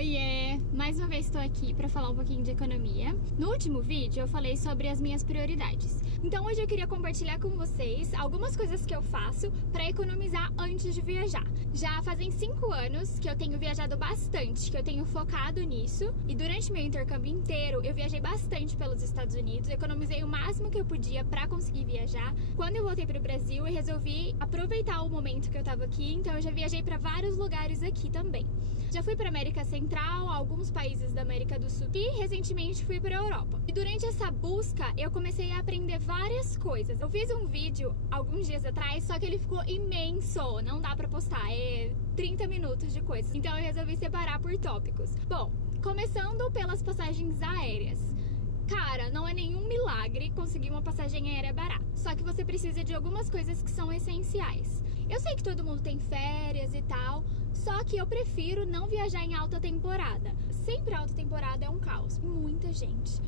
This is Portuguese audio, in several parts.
Oiê! Mais uma vez estou aqui para falar um pouquinho de economia. No último vídeo eu falei sobre as minhas prioridades. Então hoje eu queria compartilhar com vocês algumas coisas que eu faço para economizar antes de viajar. Já fazem 5 anos que eu tenho viajado bastante, que eu tenho focado nisso. E durante meu intercâmbio inteiro eu viajei bastante pelos Estados Unidos, economizei o máximo que eu podia para conseguir viajar. Quando eu voltei para o Brasil eu resolvi aproveitar o momento que eu estava aqui, então eu já viajei para vários lugares aqui também. Já fui para América Central, alguns países da América do Sul e recentemente fui para a Europa. E durante essa busca eu comecei a aprender várias coisas. Eu fiz um vídeo alguns dias atrás, só que ele ficou imenso, não dá para postar, é 30 minutos de coisas. Então eu resolvi separar por tópicos. Bom, começando pelas passagens aéreas. Cara, não é nenhum milagre conseguir uma passagem aérea barata. Só que você precisa de algumas coisas que são essenciais. Eu sei que todo mundo tem férias e tal, só que eu prefiro não viajar em alta temporada. Sempre alta temporada é um caos. Muita gente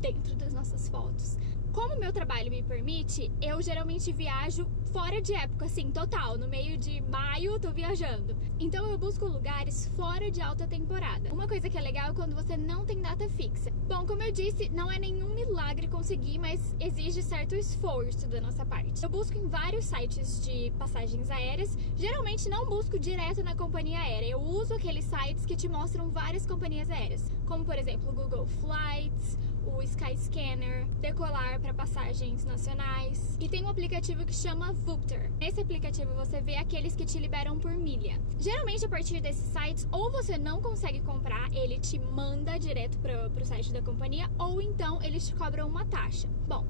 dentro das nossas fotos. Como meu trabalho me permite, eu geralmente viajo fora de época, assim, total. No meio de maio eu tô viajando. Então eu busco lugares fora de alta temporada. Uma coisa que é legal é quando você não tem data fixa. Bom, como eu disse, não é nenhum milagre conseguir, mas exige certo esforço da nossa parte. Eu busco em vários sites de passagens aéreas. Geralmente não busco direto na companhia aérea. Eu uso aqueles sites que te mostram várias companhias aéreas. Como, por exemplo, o Google Flights, o Skyscanner, Decolar para passagens nacionais. E tem um aplicativo que chama Vupter. Nesse aplicativo você vê aqueles que te liberam por milha. Geralmente a partir desses sites, ou você não consegue comprar, ele te manda direto pro site da companhia, ou então eles te cobram uma taxa. Bom,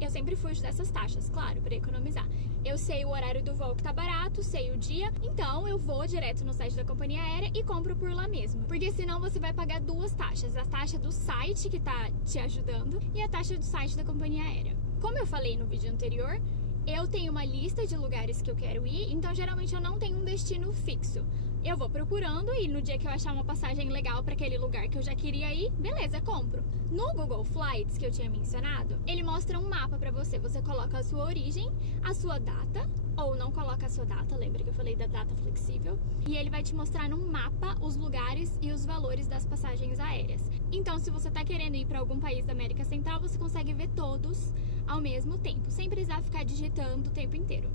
eu sempre fujo dessas taxas, claro, para economizar. Eu sei o horário do voo que tá barato, sei o dia, então eu vou direto no site da companhia aérea e compro por lá mesmo. Porque senão você vai pagar duas taxas, a taxa do site que tá te ajudando e a taxa do site da companhia aérea. Como eu falei no vídeo anterior, eu tenho uma lista de lugares que eu quero ir, então geralmente eu não tenho um destino fixo. Eu vou procurando e no dia que eu achar uma passagem legal para aquele lugar que eu já queria ir, beleza, compro. No Google Flights, que eu tinha mencionado, ele mostra um mapa para você. Você coloca a sua origem, a sua data, ou não coloca a sua data, lembra que eu falei da data flexível? E ele vai te mostrar num mapa os lugares e os valores das passagens aéreas. Então, se você tá querendo ir para algum país da América Central, você consegue ver todos ao mesmo tempo, sem precisar ficar digitando o tempo inteiro.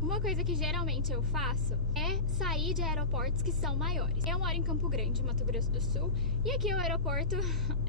Uma coisa que geralmente eu faço é sair de aeroportos que são maiores. Eu moro em Campo Grande, Mato Grosso do Sul, e aqui o aeroporto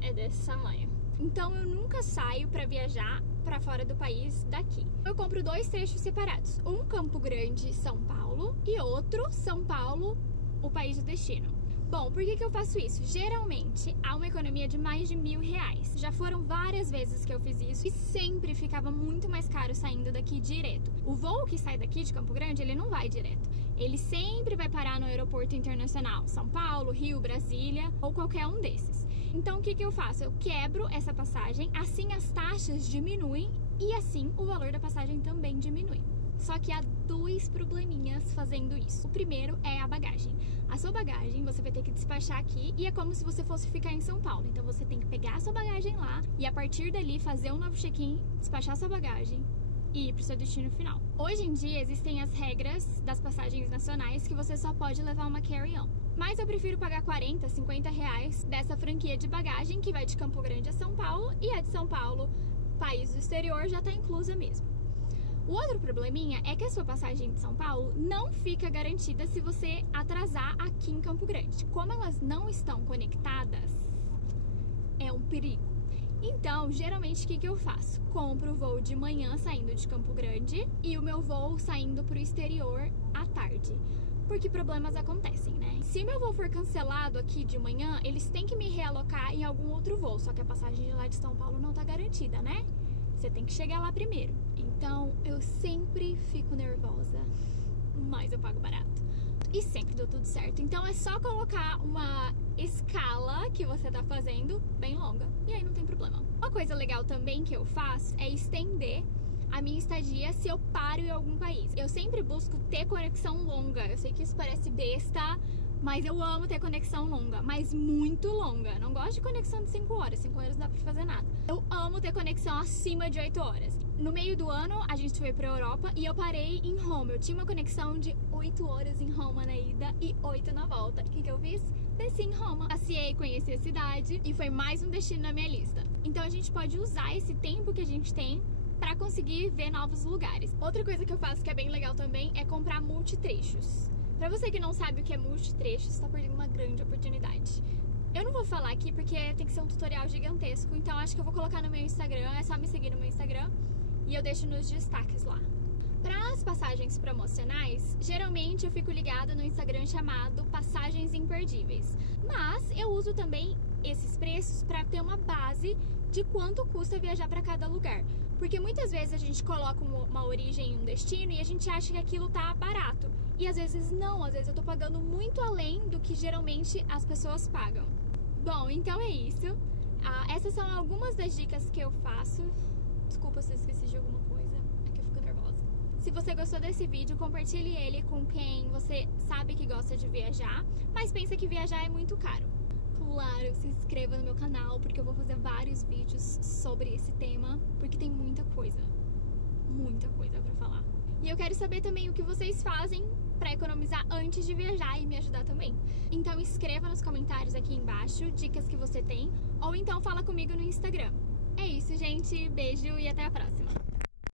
é desse tamanho. Então eu nunca saio para viajar para fora do país daqui. Eu compro 2 trechos separados. Um Campo Grande, São Paulo, e outro São Paulo, o país de destino. Bom, por que eu faço isso? Geralmente há uma economia de mais de R$1.000. Já foram várias vezes que eu fiz isso e sempre ficava muito mais caro saindo daqui direto. O voo que sai daqui de Campo Grande, ele não vai direto. Ele sempre vai parar no aeroporto internacional, São Paulo, Rio, Brasília ou qualquer um desses. Então o que eu faço? Eu quebro essa passagem, assim as taxas diminuem e assim o valor da passagem também diminui. Só que há 2 probleminhas fazendo isso. O primeiro é a bagagem. A sua bagagem você vai ter que despachar aqui e é como se você fosse ficar em São Paulo. Então você tem que pegar a sua bagagem lá e a partir dali fazer um novo check-in, despachar a sua bagagem e ir pro seu destino final. Hoje em dia existem as regras das passagens nacionais que você só pode levar uma carry-on. Mas eu prefiro pagar 40, 50 reais dessa franquia de bagagem que vai de Campo Grande a São Paulo e a de São Paulo, país do exterior, já tá inclusa mesmo. O outro probleminha é que a sua passagem de São Paulo não fica garantida se você atrasar aqui em Campo Grande. Como elas não estão conectadas, é um perigo. Então, geralmente, o que eu faço? Compro o voo de manhã saindo de Campo Grande e o meu voo saindo para o exterior à tarde. Porque problemas acontecem, né? Se meu voo for cancelado aqui de manhã, eles têm que me realocar em algum outro voo. Só que a passagem de lá de São Paulo não tá garantida, né? Você tem que chegar lá primeiro. Então, eu sempre fico nervosa, mas eu pago barato. E sempre deu tudo certo. Então, é só colocar uma escala que você tá fazendo bem longa e aí não tem problema. Uma coisa legal também que eu faço é estender a minha estadia se eu paro em algum país. Eu sempre busco ter conexão longa. Eu sei que isso parece besta, Mas eu amo ter conexão longa, mas muito longa. Não gosto de conexão de 5 horas. 5 horas não dá pra fazer nada. Eu amo ter conexão acima de 8 horas. No meio do ano, a gente foi pra Europa e eu parei em Roma. Eu tinha uma conexão de 8 horas em Roma na ida e 8 na volta. O que eu fiz? Desci em Roma, passeei, conheci a cidade e foi mais um destino na minha lista. Então a gente pode usar esse tempo que a gente tem pra conseguir ver novos lugares. Outra coisa que eu faço que é bem legal também é comprar multitrechos. Pra você que não sabe o que é multitrechos, tá perdendo uma grande oportunidade. Eu não vou falar aqui porque tem que ser um tutorial gigantesco, então acho que eu vou colocar no meu Instagram, é só me seguir no meu Instagram e eu deixo nos destaques lá. Para as passagens promocionais, geralmente eu fico ligada no Instagram chamado Passagens Imperdíveis, mas eu uso também esses preços para ter uma base de quanto custa viajar para cada lugar. Porque muitas vezes a gente coloca uma origem em um destino e a gente acha que aquilo tá barato. E às vezes não, às vezes eu tô pagando muito além do que geralmente as pessoas pagam. Bom, então é isso. Essas são algumas das dicas que eu faço. Desculpa se eu esqueci de alguma coisa, é que eu fico nervosa. Se você gostou desse vídeo, compartilhe ele com quem você sabe que gosta de viajar, mas pensa que viajar é muito caro. Claro, se inscreva no meu canal, porque eu vou fazer vários vídeos sobre esse tema, porque tem muita coisa pra falar. E eu quero saber também o que vocês fazem pra economizar antes de viajar e me ajudar também. Então escreva nos comentários aqui embaixo dicas que você tem, ou então fala comigo no Instagram. É isso, gente. Beijo e até a próxima.